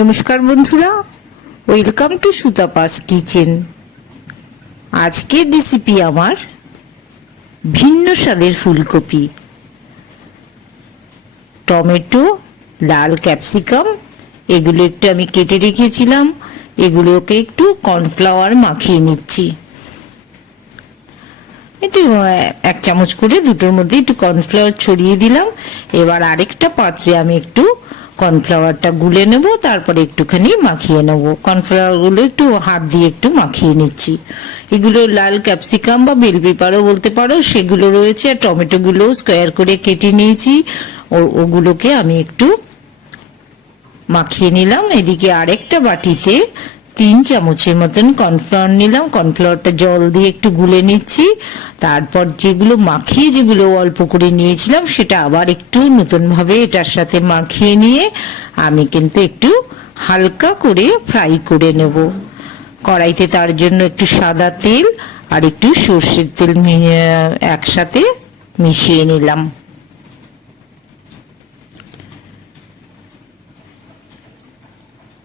নমস্কার বন্ধুরা, welcome to সুতাপাস kitchen. আজকের রেসিপি আমার ভিন্ন স্বাদের ফুলকপি, টমেটো, লাল ক্যাপসিকাম এগুলো একটু আমি কেটে রেখেছিলাম। এগুলোকে একটু কর্নফ্লাওয়ার মাখিয়ে নিচ্ছি। একটু 1 চামচ করে দুটোর মধ্যে একটু কর্নফ্লাওয়ার ছড়িয়ে দিলাম। এবার আরেকটা পাত্রে আমি একটু কর্নফ্লাওয়ারটা গুলে নেব, তারপরে একটুখানি মাখিয়ে নেব। কর্নফ্লাওয়ার গুলো একটু হাত দিয়ে একটু মাখিয়ে নিচ্ছি। এগুলো লাল ক্যাপসিকাম বা বেল পেপারও বলতে পারো, সেগুলো রয়েছে। আর টমেটো গুলো স্কোয়ার করে কেটে নিয়েছি, ওগুলোকে আমি একটু মাখিয়ে নিলাম। এদিকে আরেকটা বাটিতে 3 চামচের মতন কর্নফ্লাওয়ার নিলাম। কর্নফ্লাওয়ারটা জল দিয়ে একটু গুলে নিচ্ছি। তারপর যেগুলো মাখিয়ে যেগুলো অল্প করে নিয়েছিলাম সেটা আবার একটু নতুন ভাবে এটার সাথে মাখিয়ে নিয়ে আমি কিন্তু একটু হালকা করে ফ্রাই করে নেব কড়াইতে। তার জন্য একটু সাদা তেল আর একটু সর্ষের তেল একসাথে মিশিয়ে নিলাম।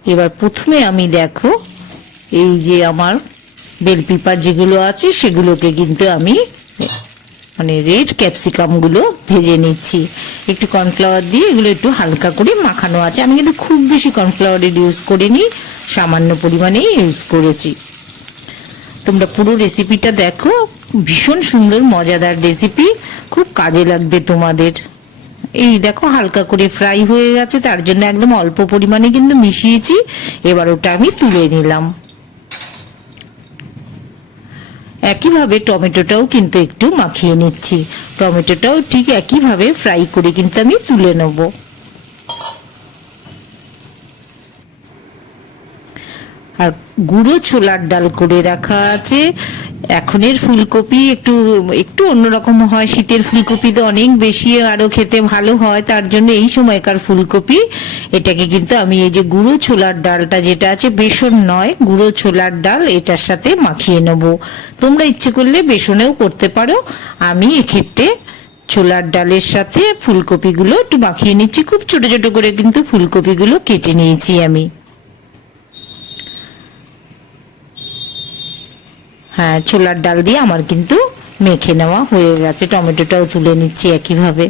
এবার প্রথমে আমি দেখো এই যে আমার বেল পেপার যেগুলো আছে সেগুলোকে কিন্তু আমি রেড ক্যাপসিকাম গুলো ভেজে নিচ্ছি। একটু কর্নফ্লাওয়ার দিয়ে এগুলো একটু হালকা করে মাখানো আছে। আমি কিন্তু খুব বেশি কর্নফ্লাওয়ারের ইউজ করিনি, সামান্য পরিমাণেই ইউজ করেছি। তোমরা পুরো রেসিপিটা দেখো, ভীষণ সুন্দর মজাদার রেসিপি, খুব কাজে লাগবে তোমাদের। এই দেখো হালকা করে ফ্রাই হয়ে গেছে, তার জন্য একদম অল্প পরিমাণে কিন্তু মিশিয়েছি। এবার ওটা আমি তুলে নিলাম। একইভাবে টমেটোটাও কিন্তু একটু মাখিয়ে নিচ্ছি। টমেটোটাও ঠিক একইভাবে ফ্রাই করে কিন্তু আমি তুলে নেব। আর গুঁড়ো ছোলার ডাল করে রাখা আছে। এখনের ফুলকপি একটু একটু অন্যরকম হয়, শীতের ফুলকপি তো অনেক বেশি আরো খেতে ভালো হয়, তার জন্য এই সময়কার ফুলকপি এটাকে কিন্তু আমি এই যে গুঁড়ো ছোলার ডালটা যেটা আছে, বেসন নয় গুঁড়ো ছোলার ডাল, এটার সাথে মাখিয়ে নেব। তোমরা ইচ্ছে করলে বেসনেও করতে পারো। আমি এক্ষেত্রে ছোলার ডালের সাথে ফুলকপিগুলো একটু মাখিয়ে নিচ্ছি। খুব ছোট ছোট করে কিন্তু ফুলকপিগুলো কেটে নিয়েছি আমি। হ্যাঁ, ছোলার ডাল দিয়ে আমার কিন্তু মেখে নেওয়া হয়ে গেছে। টমেটোটাও তুলে নিচ্ছি একইভাবে।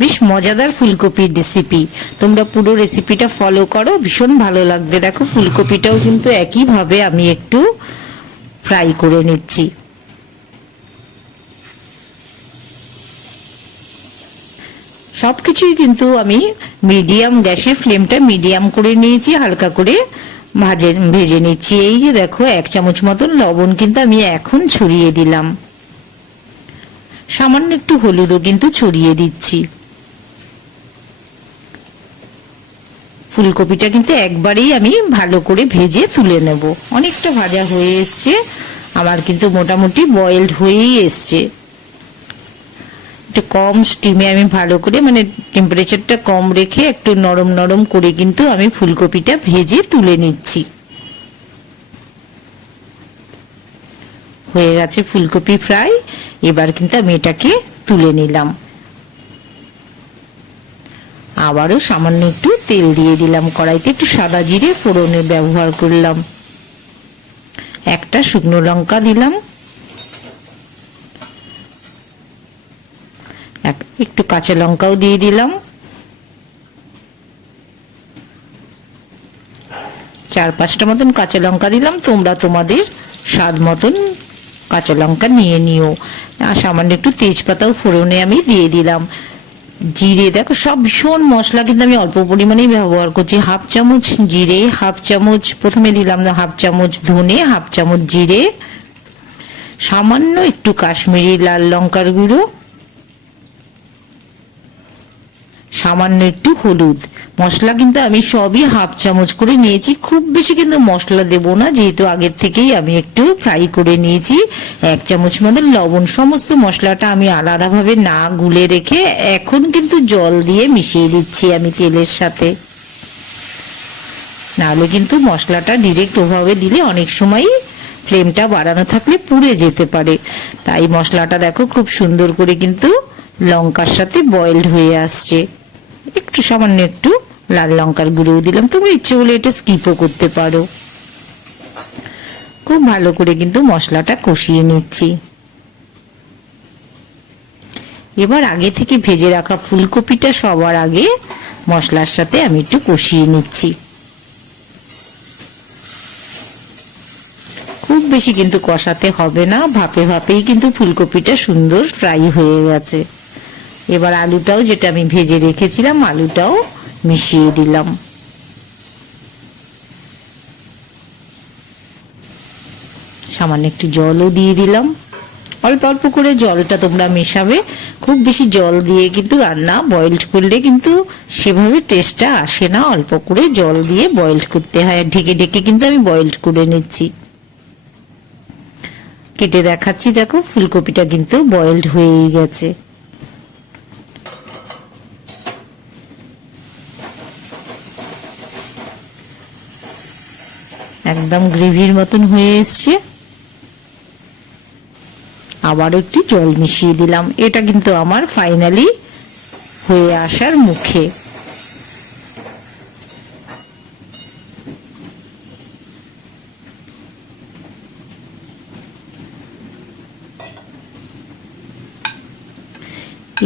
বেশ মজাদার ফুলকপির রেসিপি, তোমরা পুরো রেসিপিটা ফলো করো, ভীষণ ভালো লাগবে। দেখো ফুলকপিটাও কিন্তু একইভাবে আমি একটু ফ্রাই করে নিচ্ছি। সবকিছুই কিন্তু আমি মিডিয়াম গ্যাসের ফ্লেমটা মিডিয়াম করে নিয়েছি, হালকা করে ভেজে নিচ্ছি। এই যে দেখো 1 চামচ মতন লবণ কিন্তু আমি এখন ছড়িয়ে দিলাম। সামান্য একটু হলুদও কিন্তু ছড়িয়ে দিচ্ছি। ফুলকপিটা কিন্তু একবারেই আমি ভালো করে ভেজে তুলে নেব। অনেকটা ভাজা হয়ে এসছে আমার, কিন্তু মোটামুটি বয়েলড হয়েই এসছে। কম স্টিমে আমি ভালো করে টেম্পারেচারটা কম রেখে একটু নরম নরম করে কিন্তু আমি ফুলকপিটা ভেজে তুলে নিচ্ছি। হয়ে গেছে ফুলকপি ফ্রাই। এবার কিন্তু আমি এটাকে তুলে নিলাম। আবারও সামান্য একটু তেল দিয়ে দিলাম কড়াইতে। একটু সাদা জিরে ফোড়নে ব্যবহার করলাম। একটা শুকনো লঙ্কা দিলাম, একটু কাঁচা লঙ্কাও দিয়ে দিলাম। 4-5টা মতন কাঁচা লঙ্কা দিলাম। তোমরা তোমাদের স্বাদ মতন কাঁচা লঙ্কা নিয়ে নিও। আর সামান্য একটু তেজপাতাও ফোড়নে আমি দিয়ে দিলাম। জিরে, দেখো সব ভীষণ মশলা কিন্তু আমি অল্প পরিমাণেই ব্যবহার করছি। 1/2 চামচ জিরে, 1/2 চামচ প্রথমে দিলাম না, 1/2 চামচ ধনে, 1/2 চামচ জিরে, সামান্য একটু কাশ্মীরি লাল লঙ্কার গুঁড়ো, সামান্য একটু হলুদ। মশলা কিন্তু আমি সবই 1/2 চামচ করে নিয়েছি। খুব বেশি কিন্তু মশলা দেব না, যেহেতু আগের থেকেই আমি একটু ফ্রাই করে নিয়েছি। 1 চামচ মতো লবণ। সমস্ত মশলাটা আমি আলাদাভাবে না গুলে রেখে এখন কিন্তু জল দিয়ে মিশিয়ে দিচ্ছি আমি তেলের সাথে। নাহলে কিন্তু মশলাটা ডিরেক্ট ওভাবে দিলে অনেক সময় ফ্লেমটা বাড়ানো থাকলে পুড়ে যেতে পারে। তাই মশলাটা দেখো খুব সুন্দর করে কিন্তু লঙ্কার সাথে বয়েলড হয়ে আসছে। একটু সামান্য একটু লাল লঙ্কার গুঁড়ো দিলাম, তোমরা ইচ্ছে হলে এটা স্কিপও করতে পারো। খুব ভালো করে কিন্তু মশলাটা কষিয়ে নিচ্ছি। এবার আগে থেকে ভেজে রাখা ফুলকপিটা সবার আগে মশলার সাথে আমি একটু কষিয়ে নিচ্ছি। খুব বেশি কিন্তু কষাতে হবে না, ভাপে ভাপেই কিন্তু ফুলকপিটা সুন্দর ফ্রাই হয়ে গেছে। এবার আলুটাও, যেটা আমি ভেজে রেখেছিলাম, আলুটাও মিশিয়ে দিলাম। সামান্য একটু জলও দিয়ে দিলাম। অল্প অল্প করে জলটা তোমরা মেশাবে, খুব বেশি জল দিয়ে কিন্তু রান্না বয়েলড করলে কিন্তু সেভাবে টেস্টটা আসে না। অল্প করে জল দিয়ে বয়েলড করতে হয়। ঢেকে ঢেকে কিন্তু আমি বয়েলড করে নিচ্ছি। কেটে দেখাচ্ছি, দেখো ফুলকপিটা কিন্তু বয়েলড হয়ে গেছে। একদম গ্রেভির মতন হয়ে এসছে। আবারও একটু জল মিশিয়ে দিলাম। এটা কিন্তু আমার ফাইনালি হয়ে আসার মুখে।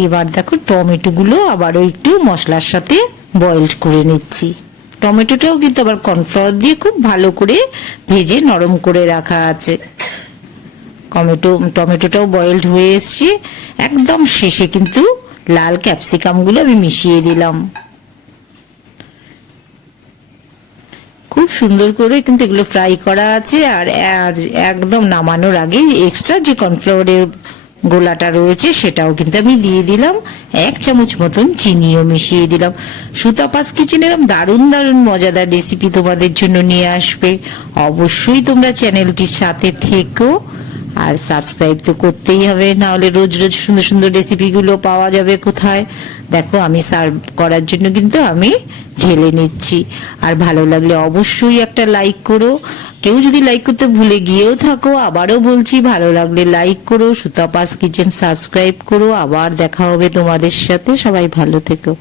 এবার দেখো টমেটোগুলো আবারও একটু মশলার সাথে বয়েলড করে নিচ্ছি। টমেটোটাও কিন্তু আবার কর্নফ্লাওয়ার দিয়ে খুব ভালো করে ভেজে নরম করে রাখা আছে। টমেটোটাও বয়েলড হয়ে এসছে। একদম শেষে কিন্তু লাল ক্যাপসিকামগুলো আমি মিশিয়ে দিলাম। খুব সুন্দর করে কিন্তু এগুলো ফ্রাই করা আছে। আর একদম নামানোর আগে এক্সট্রা যে কর্নফ্লাওয়ারের গোলাটা রয়েছে সেটাও কিন্তু আমি দিয়ে দিলাম। 1 চামচ মতন চিনিও মিশিয়ে দিলাম। সুতাপাস কিচেন এরকম দারুণ দারুণ মজাদার রেসিপি তোমাদের জন্য নিয়ে আসবে। অবশ্যই তোমরা চ্যানেলটির সাথে থেকো, আর সাবস্ক্রাইব তো করতেই হবে, না হলে রোজ রোজ সুন্দর সুন্দর রেসিপিগুলো পাওয়া যাবে কোথায়। দেখো আমি সার্ভ করার জন্য কিন্তু আমি ঢেলে নিচ্ছি। আর ভালো লাগলে অবশ্যই একটা লাইক করো। কেউ যদি লাইক করতে ভুলে গিয়েও থাকো, আবারও বলছি, ভালো লাগলে লাইক করো, সুতাপাস কিচেন সাবস্ক্রাইব করো। আবার দেখা হবে তোমাদের সাথে। সবাই ভালো থেকো।